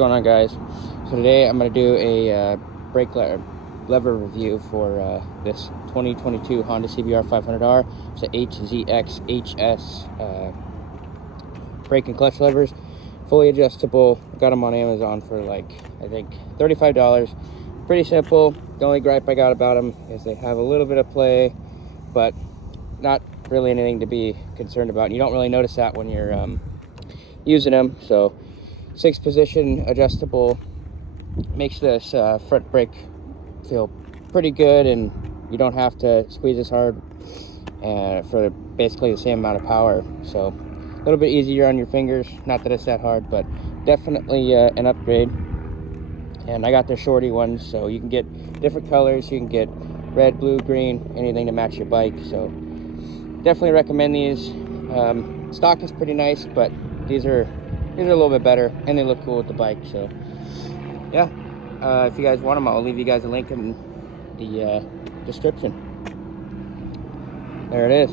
going on, guys? So today I'm going to do a brake lever review for this 2022 Honda CBR500R. It's a HZX HS brake and clutch levers, fully adjustable. Got them on Amazon for like, I think, $35. Pretty simple. The only gripe I got about them is they have a little bit of play, but not really anything to be concerned about. You don't really notice that when you're using them. So 6-position adjustable makes this front brake feel pretty good, and you don't have to squeeze as hard for basically the same amount of power. So a little bit easier on your fingers. Not that it's that hard, but definitely an upgrade. And I got the shorty ones, so you can get different colors. You can get red, blue, green, anything to match your bike. So definitely recommend these. Stock is pretty nice, but these are a little bit better, and they look cool with the bike. So yeah, if you guys want them, I'll leave you guys a link in the description. There it is.